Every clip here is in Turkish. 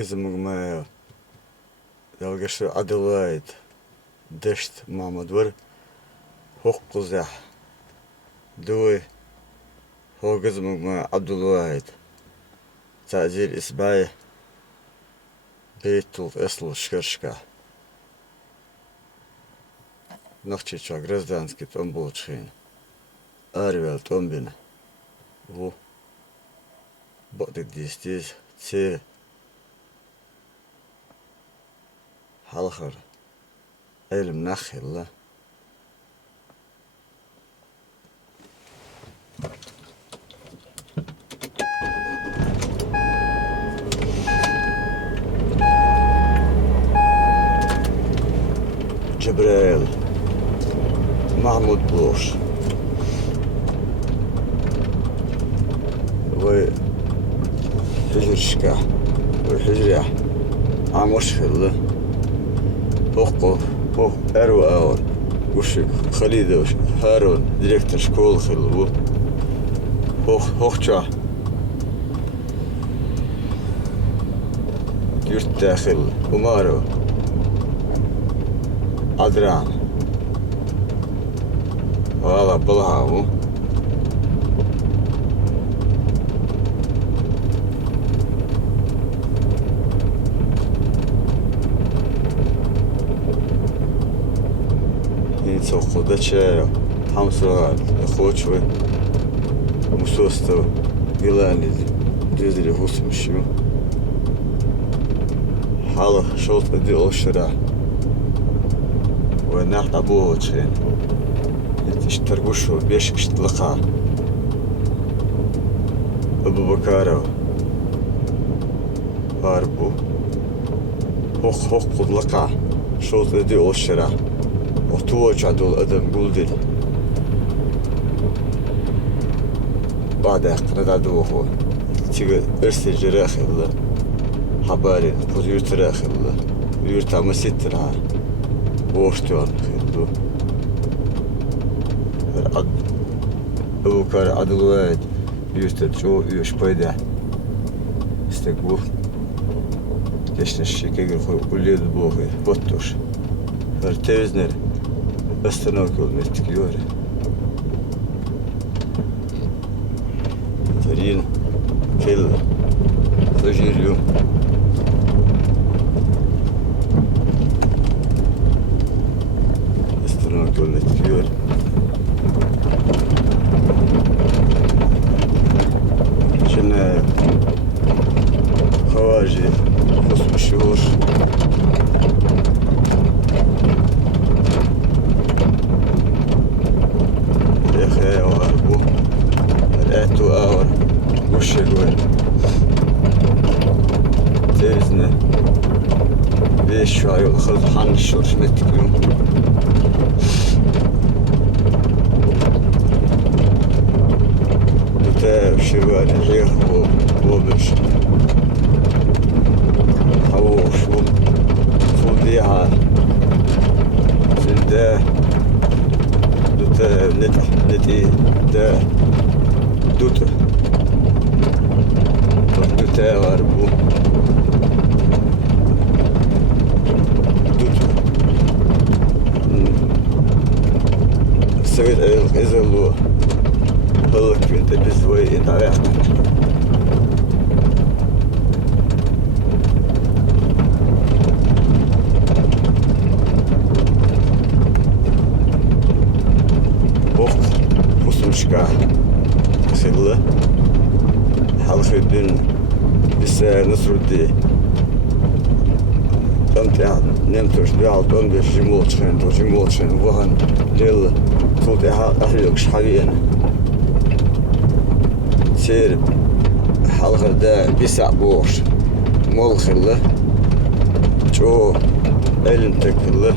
Kızımı dalgaşı Adelaide Deşt Mahmud var. Hok kızah. Duy. Ho kızımı Adelaide. Tazir isbay. Beytul esl шкершка. Нахчича гражданский там был чин. Арвел там бин. Во. Бады здесь те. Халхар. Элем нахилла. جبريل محمود بوش وحجر شكا وحجريح عمش خلة فوقه فوق أرو أول وشك خليده وش هارون ديريكتور شكول خلو فوق شا يرت داخل ومارو Adran. Valla Balhavu. Ницо Худачаев, Хамсурат, Хочвы, Мусостов, Гилани, Дизели Хусмшим. Хала Шолт Дилшира. وناخد أبوه تشين اشترقوشو بيش اشتلقا أبو بكارو هاربو هوق قدلقا شوط دي أوشرا وطوش عدو الأدم قولدل بعد أقرد عدوه تيجي ارسل جراخي الله حباري قد يرتراخي الله يرتع مسيترها Boştuğun khildu. Abu Kar Adelaide yüzde çoğu üyeş payda. İşte bu geçti şekil ulyed boğu bottuş. Her tevizner astanok olmastık yore. Tarin kil tajiriyo. Görmek istiyor. Şimdi havacı kusmuşuyor. Ehe var bu. Etu ağır. Bu şey var. Tezne. Beş ay yol hızlı şurşmettik yum. شوال غير وبش حوش فوديها سندا دوتا نتي دا دوتا دوتا غربو دوتا سويت الغزلو balık günde biz bu idare ettik. Bok pusmuşka xilli halkıdın bize Nasruddi امتحان نمتوش بيعض أمبر جموتشن وهن ليل صوت أهلك شحاليا سير حلقة دا بيسع بوش مولخلة جو علم تكلة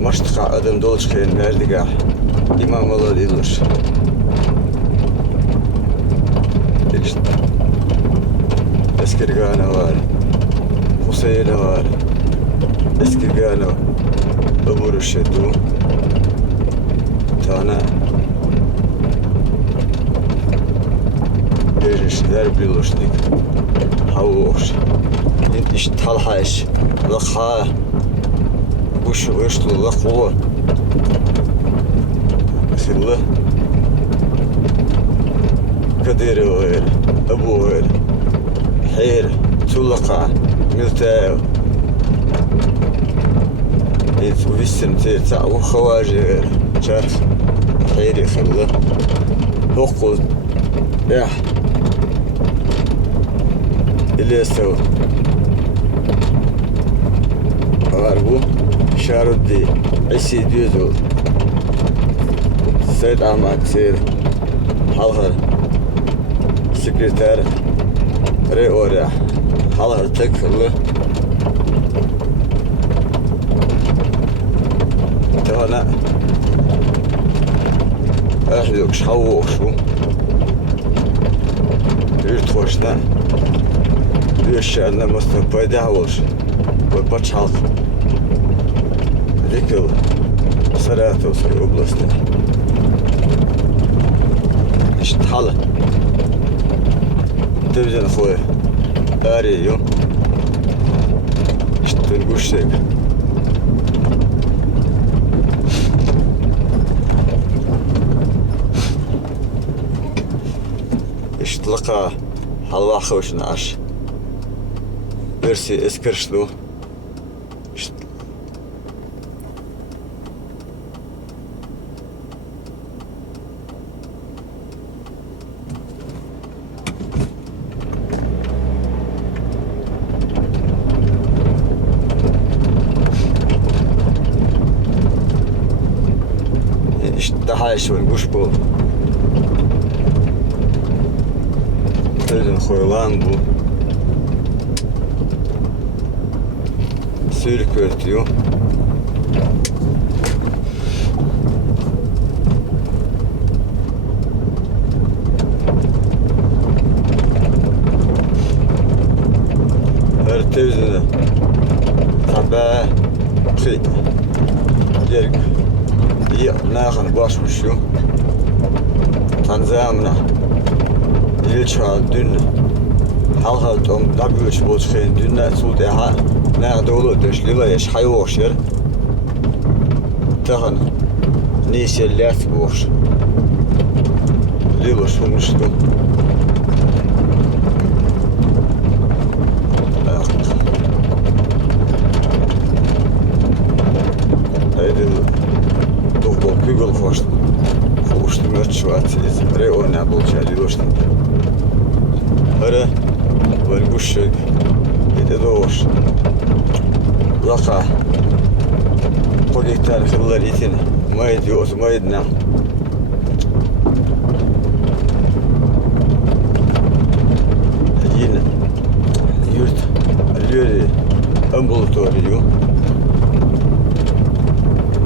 مشتقع أدم دولش خين مردقع إمام الله ديلوش Eskirgana var, Hüseyin'e var, Eskirgana, Ömür Şedu, Tana, Berişler biluşnik. Havuş. İş talhaş. Lakha. Uş uşlu lakhu. Khilla. Kadir oğer. Abu oğer. Hayr. Tulqa. Miltav. وفيسن تاع وخواج شارخ خيري خلا هوقو ياح اللي استوى غاربو شاردي عسي ديوزو سيد عماد سير حلهر سكرتير ري اوريا حلهر تكفل أنا أهلك شحوق شو يرتوشنا ليش أنا مثلا بدعوش وبتشحط ذيك سرعة وصل أوبلاستنا اشتحل تبجن خوي أري يوم اشتنقوشك اشتلقى حلوة خوش نعش برسي اسكرشلو اشتحاش والقوش بول Tözün koyulan bu sürük örtüyor. Her tözünü tabi ki yer nağın başmış yok. Tanzamına Ilçal dün halhaltom dabüç boçken dünne sudeha nerede olur deşlila yaş hayvoşer tahan neyse lert boş lilo sonuçta haydi doktor pigol hoştu hoştu merçvat reona bolça liloştu Öyle böyle kuşuk bir doğuş laka kodikler hırlar itin maydı yoksa maydı ne yine yurt lüri ambulatoriyo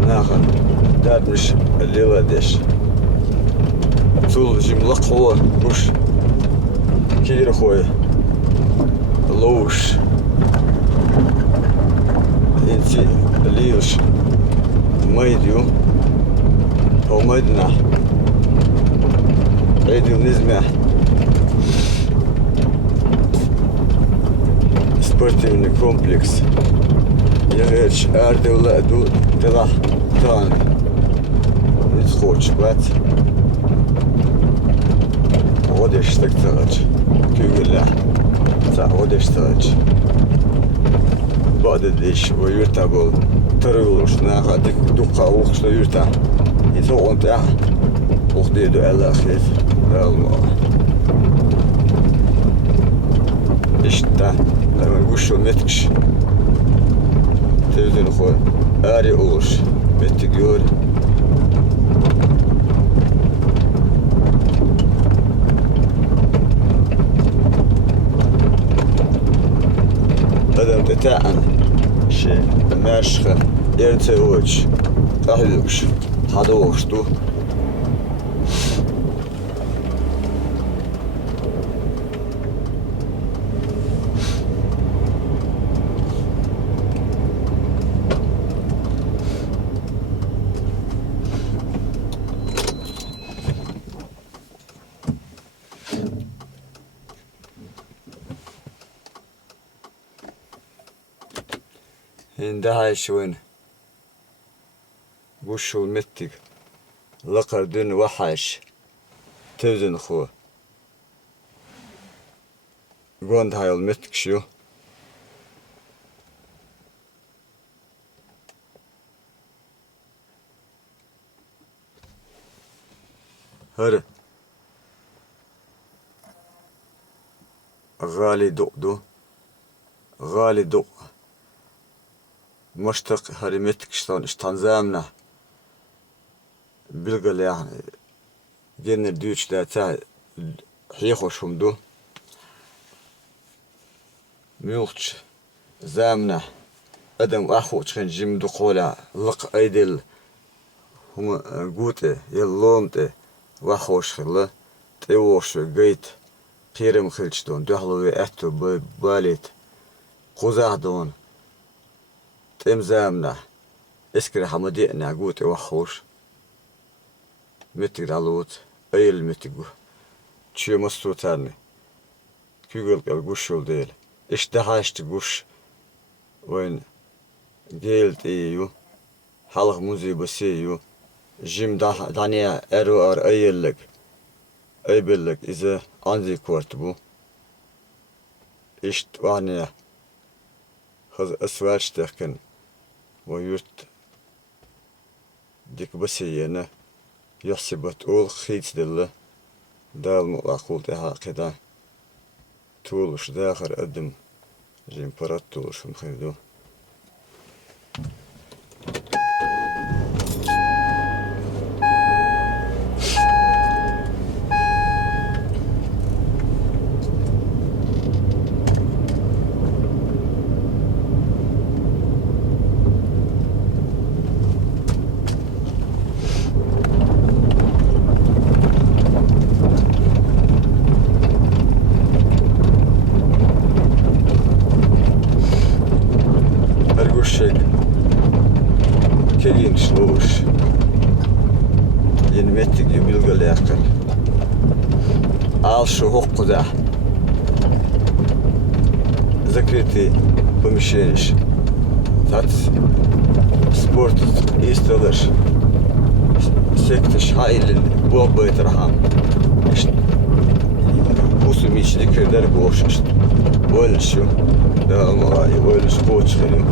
nakın dermiş lila deş tul jimla kova kuş كير خويا لوش انتي ليش ميديو او ميدنا عيديو نزمة спортивный комплекс يغيرش ارده ولا دو تلا تان نتخوش بات ودش تكتاج Gülle, o deştaç. Bade deş o yurtta bol. Tarılış ne kadar dukka uçta yurtta. İso onta. Ok dedi Allah khir. Allah. İşte ben bu şu metkiş. Tezden koy. Ari olur. Mettik gör. Adam detağın şey merşhe erte uç tahluş hada uçtu هنده هاي شوين وشو المتك لقر دون وحش توزن خو قوند هاي المتك شو هر غالي دو غالي دو مشتق هرمتك شلون اشتنزامنا بالقل يعني جن الدوش دا تا حيخوشهم دو ميوخش زامنا ادم اخوش خن جيم دو قولا لق ايدل هم قوته يلومته واخوش خلا تيوش قيت قيرم خلش دون دهلوي اتو باليت قوزاه دون تم زامنا اسكر حمدينا قوته واخوش متك دالوت ايل متكو تشي مستوتاني كيقول قوشول ديل اشتهاشت قوش وين قيلت ايو حلق موزي بسيو جيم دانيا ارو ار ايلك اي بلك اذا عندي كورت بو اشت وانيا خذ اسوالش تخكن ويرت ديك بسينا يحسبت أول خيط دله دال مقاقول تها قدا تولش داخل أدم جيم برات تولش مخيدو كلين شلوش ينمتك يبلغ اليقل عال شو حق ده ذكرتي بمشينش تات سبورت يستدرش سكتش هاي البوق بيترحم بوسو ميش ذكر در بوشش ولشو ده مراي ولش كوتش خليم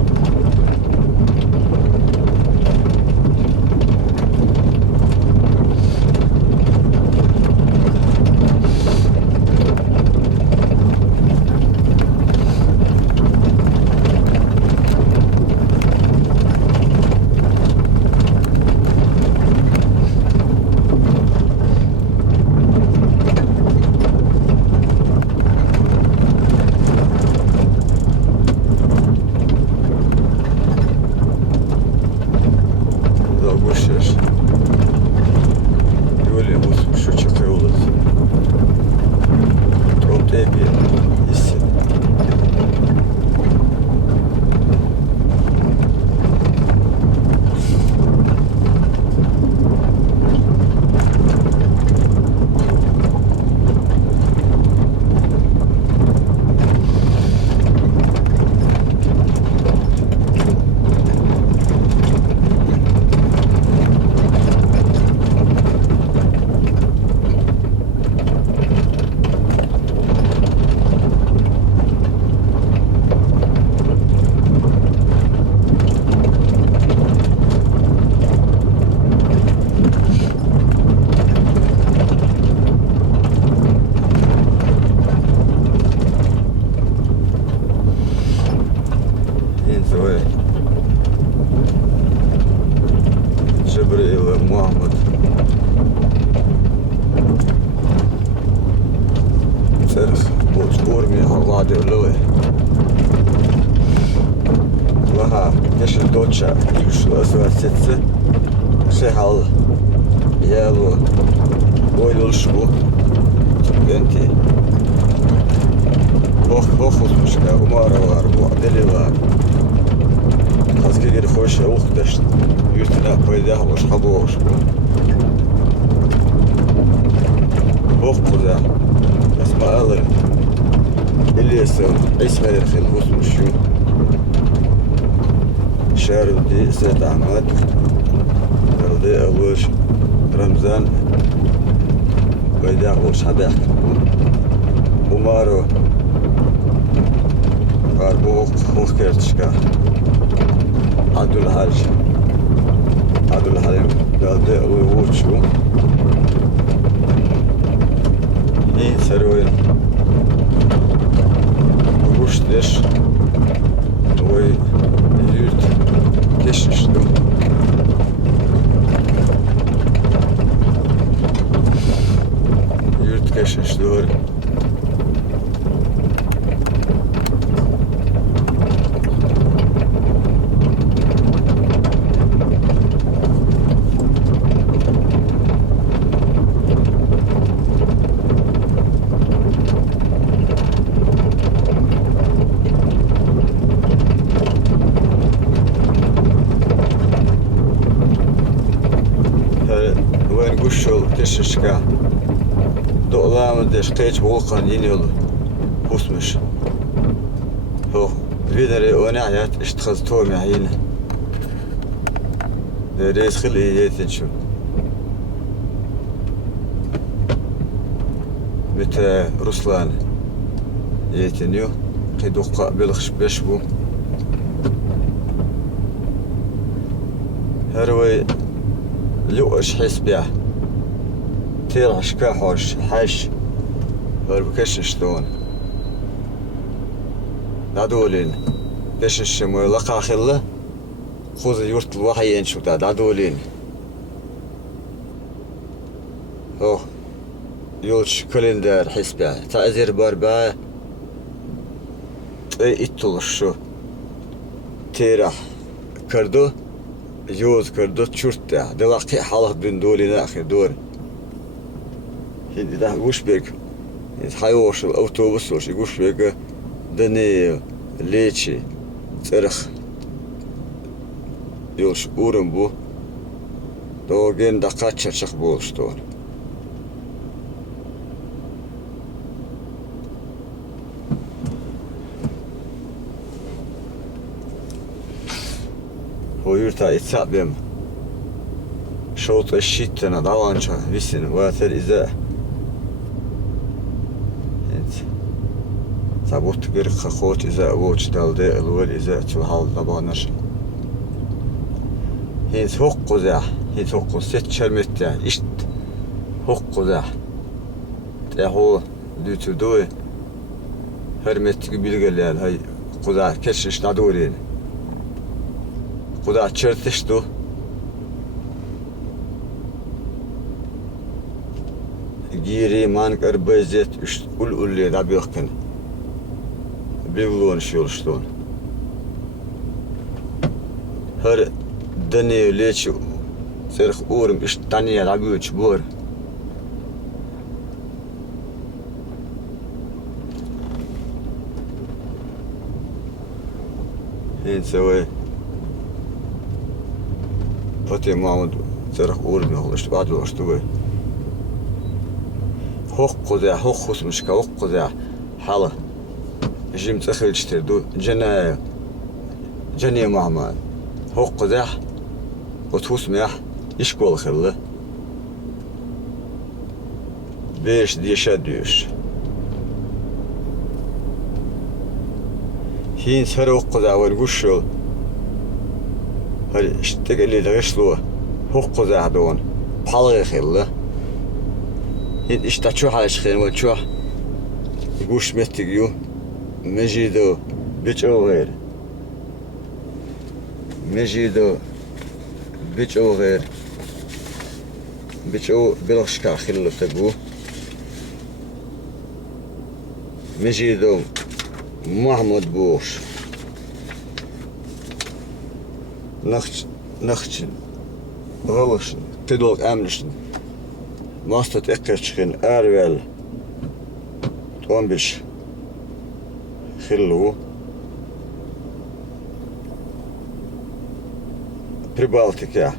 جبريل محمد ترخ بوشكور من هوادي ولوه وها يشل دوتشا يشل أسوأ ستة شهال يالو ويلول شبو بنتي بخص مشكا ومارا وار معدلي وار خزكي خوش اوخدشت يرتنا بيده وش خبوش بخدا اسمع الله اللي يسوي اسمه الخيل وش شارودي سيد أحمد دلدي أول رمضان ويدا أول شباب ومارو قاربو خوخ كرتشكا عبد الحاج عبد الحليم دلدي أول ووتشو إيه سروين وشتش وي يرت كششتو يرت كششتو Guşul teşişka dolamı deş keç volkan yeni yolu pusmuş. Ho videre ona hayat iştihaz toğum ya yine. Reis khil yetin şu. Mete Ruslan yetiniyor. Qidukka bilğış beş bu. Hervey لو اش حس بيه تيرع شكاحوش حش هربكش شلون دادولين كش الشمو لقا خله خذ يورت الوحيين شو دادولين اوه يولش كلندر حس بيه تأذير باربا اي اتولش شو تيرع كردو يوز كردوت شرطة دلاقي حالة بين دولنا أخي دور هنا ده وش بيك يتحيوش الأوتوبوس وش يقوش بيك دني ليتشي ترخ يوش أورن بو دوغين دقات شرشخ بولش دور ويرتا يتسابم شوط الشتنا دالانشا ويسن واتر إذا انت تابوت غير خخوت إذا ووش دالدي الول إذا تلحال دبانش هنت هقو ذا هنت هقو ست شرمت ذا إشت هقو ذا تهو دوتو دوي هرمتك bilgeler hay kuda keşiş nadolin kuda çertiştu giri man karbezet üst ul da bırakın bivlon şolşton her dene leç serh urum üst taniye da büyük bor سوي فتي محمد ترى أول ما هو بعد واشتوي حق قذا حق خص مش كحق قذا حلا جيم تخيل تشتدو جنة محمد حق قذا وتوس ميح يشكول خله بيش ديش هين سرق قذا والجوشل هل اشتغل اللي غشلوه حق قذا دون بحلقة خله هين اشتشوا على شخين وشوا يقوش متجيو مجيدو بيجو غير مجيدو بيجو غير بيجو بلغشكا خله تبو مجيدو محمد بوش نخشن غلشن تدوق أملشن ماستت إقشخن أرويل توانبش خلو Прибалтика,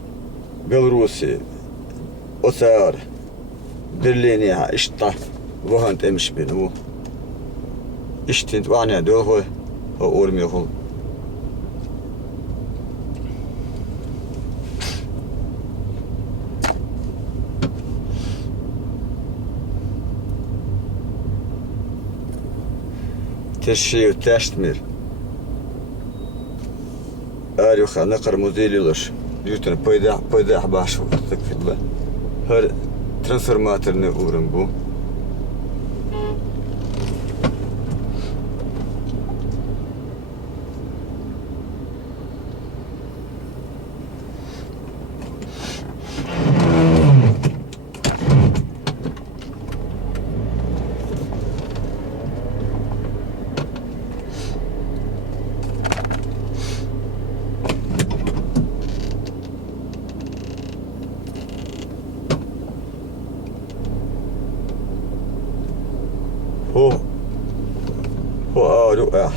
Белоруссия, Оцар, Берлиния, إشتا وهانت إمش بينو إشتين وعنيا دول هو أورمي هو Teşekkür teşmir. Arıxa ne kadar modeliler. Bütün payda baş tıklı. Her transformatörüne uğrun bu. Ho ağrı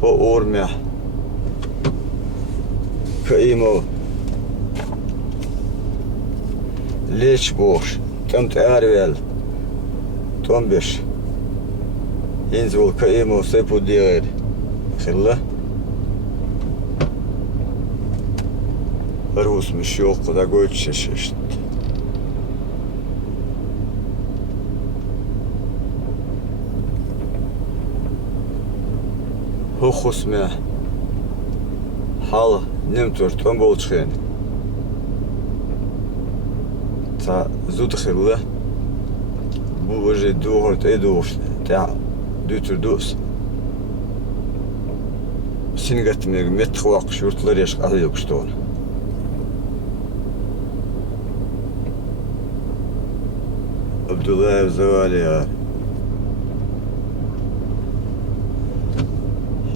ho ormya kaimo leç boş tamt arvel tombeş inzul kaimo sepu diğer khilla Rus mش yok da göçüşüş. Hoxus me hal nemtur tom bolçgen. Ta zudkhilla bu уже дугорт эдуш та дутурдус. Сингатмег метхвак шуртлар яш алык штон. Abdullah Zavaliya.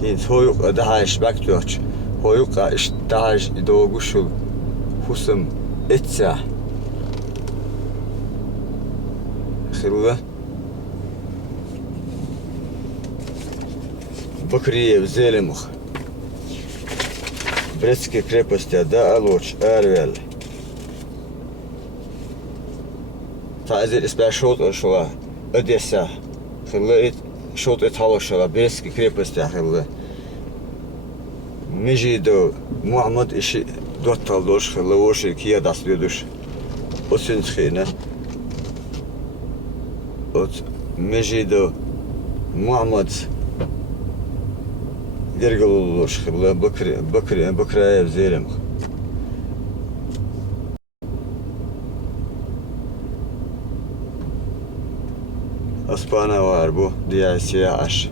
Hint hoyuk adahaş baktıç. Hoyuk iştahaş doğuşul husum etsa. Xırla. Bakriyev Zelemux. Брестской крепости да Алоч Арвел. Тазер испешот шла Одесса. Хилла шот эталошла Брестской крепости хилла. Межидо Мухаммад иши дотталдош хилла оши кия даследуш. Осинхина. От межидо Мухаммад Gergoluluş xilla Bakrayev Zelim. Aspana var bu diyasiye aş.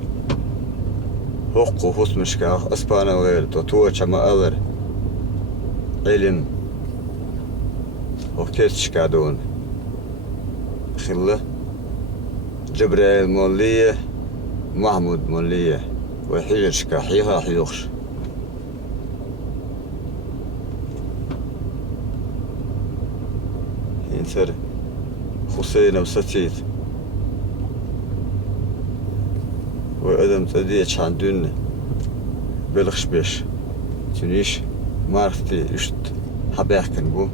Hokku husmuşka aspana var tuğa çama alır. İlim. Oktes çıkadın. Xilla Cebrail Molliye Mahmud Molliye. وحيش كحيها حيوخش ينتر خسينا وستيت وأدم تديش عندن بلغش بيش تنيش معرفتي اشت حباحكن بو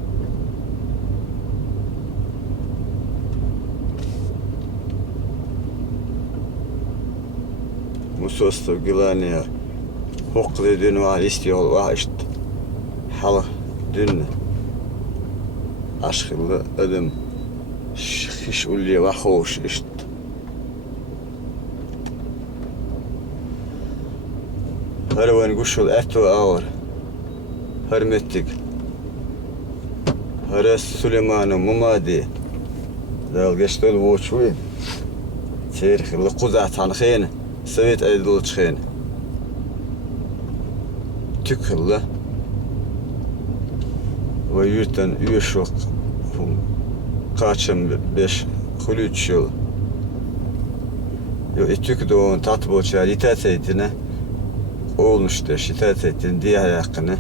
Musosta gılaniya hokli dün var istiyor var işte halı dün aşklı adam hiç ulli var hoş işte her gün guşul eto ağır hürmettik Haras Süleyman'ı mumadi dal geçti bu çuy çerhli kuzat tanxin Sovet aydıl çıkın. Tükülle. Ve yurttan üyeşok. Kaçım 5 3 yıl. Yo etük doğun tatboçar itaat ettiğine olmuştu. İtaat ettiğin diye yakını.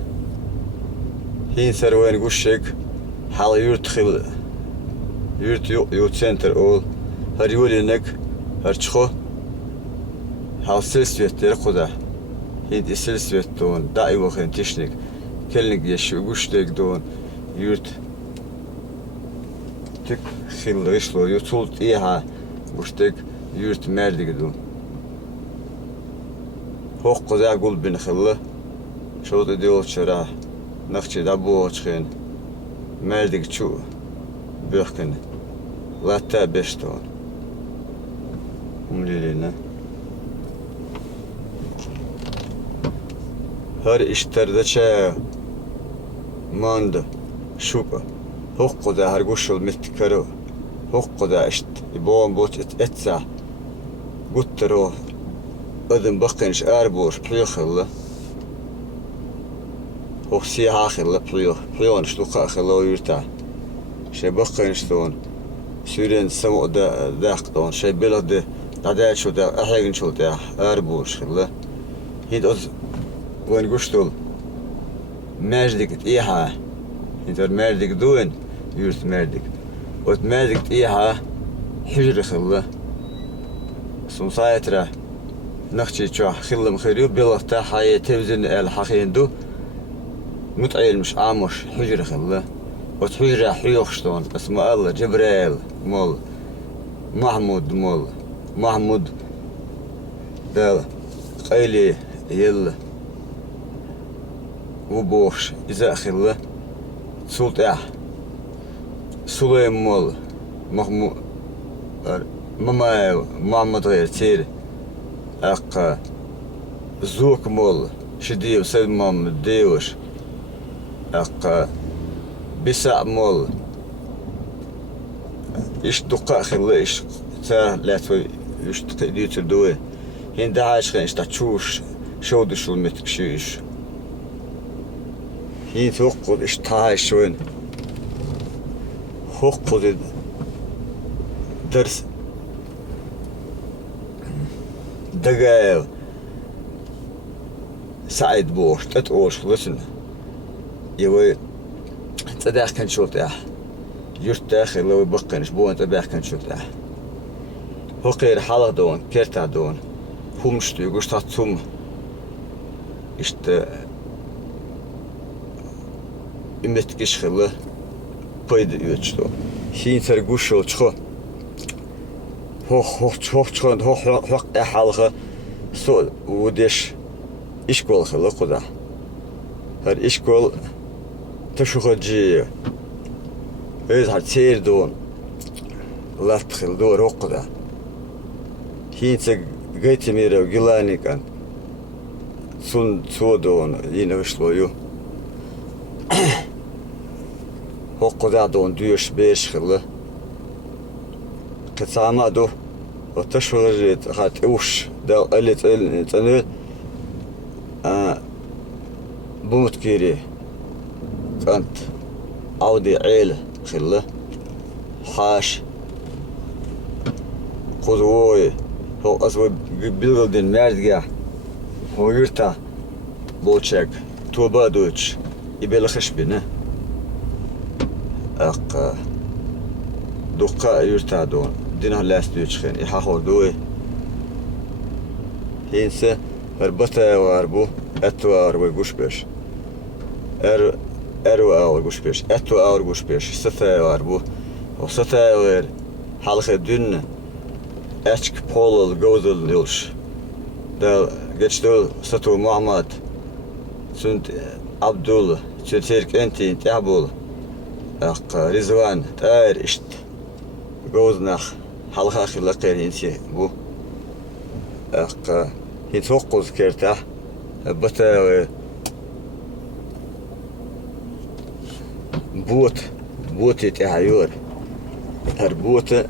Hin serüven guşşek. Hal yurt xil. Yurt center ol. Her yolinek. Her çıkı. Halsel svetleri kuda. Hint isel svet doğun. Daim okuyun tişnik. Kelnik yeşil guştek doğun. Yurt. Tek xil rişlo. Yutult iha. Guştek yurt merdik doğun. Hoq kuda gul bin xilli. Şoğut ediyor çara. Nakçı da bu açkın. Merdik çu. Böhkün. Latta beş doğun. umliliğine. Her işlerde çe mandı şuka hokku da her guşul mitkarı hokku da işte boğum bot etse guttero ödün bakınç erbur pıyıkıllı hok siyahakıllı pıyık ştuka akıllı o yurta şey bakınç don süren samu da dağıtton şey beladi da şu da ahegin şu da erbur şıllı hid oz وين قشتل ماجدك إيها إنتر ماجدك دوين يورت ماجدك وت ماجدك إيها حجر خلا سمسايترا نخشي شو خلهم خيريو بلغتا حياة تبزن الحقين دو متعيل مش عامش حجر خلا وت حجر حيوخشتون اسمه الله جبريل مول محمود دال قيلي يلا وبوخش إذا خلا سلطة سليم مول محمد غير تير أق زوك مول شديو سيد محمد ديوش أق بسع مول إيش دقاء خلا إيش تار لا توي إيش تقدير تدوي هين دعاش خين إيش تشوش شو دشول متكشيش هين توقد إيش تاعش وين توقد درس دقايق سعيد بوش تتقوش لسن يوي تداخ كان شوتاه يرت داخل لو بقنش بوان تداخ كان شوتاه هو قير حالة دون كيرتا دون همشتو يقوش تاتوم إشت إمتكش خلا بايد يوتشتو هين ترقوش وتشخو هو حالة سو وديش إشكول خلا قدا هر إشكول تشوخ جي إذا تير دون لا تخل دور وقدا هين تجيت ميرا وجلاني كان سون سودون ينوشلويو وقدا دون ديوش بيش خلا كتسامع دو وتشوغ خات اوش دا قلت تنو بوت كيري كانت عودي عيلة خلا حاش قدوي هو أصوب بيلغلدين مردقا هو يرتا بوشك توبا دوتش يبلخش بنا أق دقا يرتا دون دينه لاس دوتش خين يحاخو دوي هينسا هربتا واربو اتوا اربو يقوش بيش ارو اور قوش بيش اتوا اور قوش بيش ستا واربو وستا وير حلقة دون اشك بول الجوزل يلش دا geçti Satu Muhammed sunt Abdul Çetirk enti Tabul Rizvan Tair işt Goznah halka xilaqer insi bu hit hoqquz kerta bata بوت تاعيور هربوت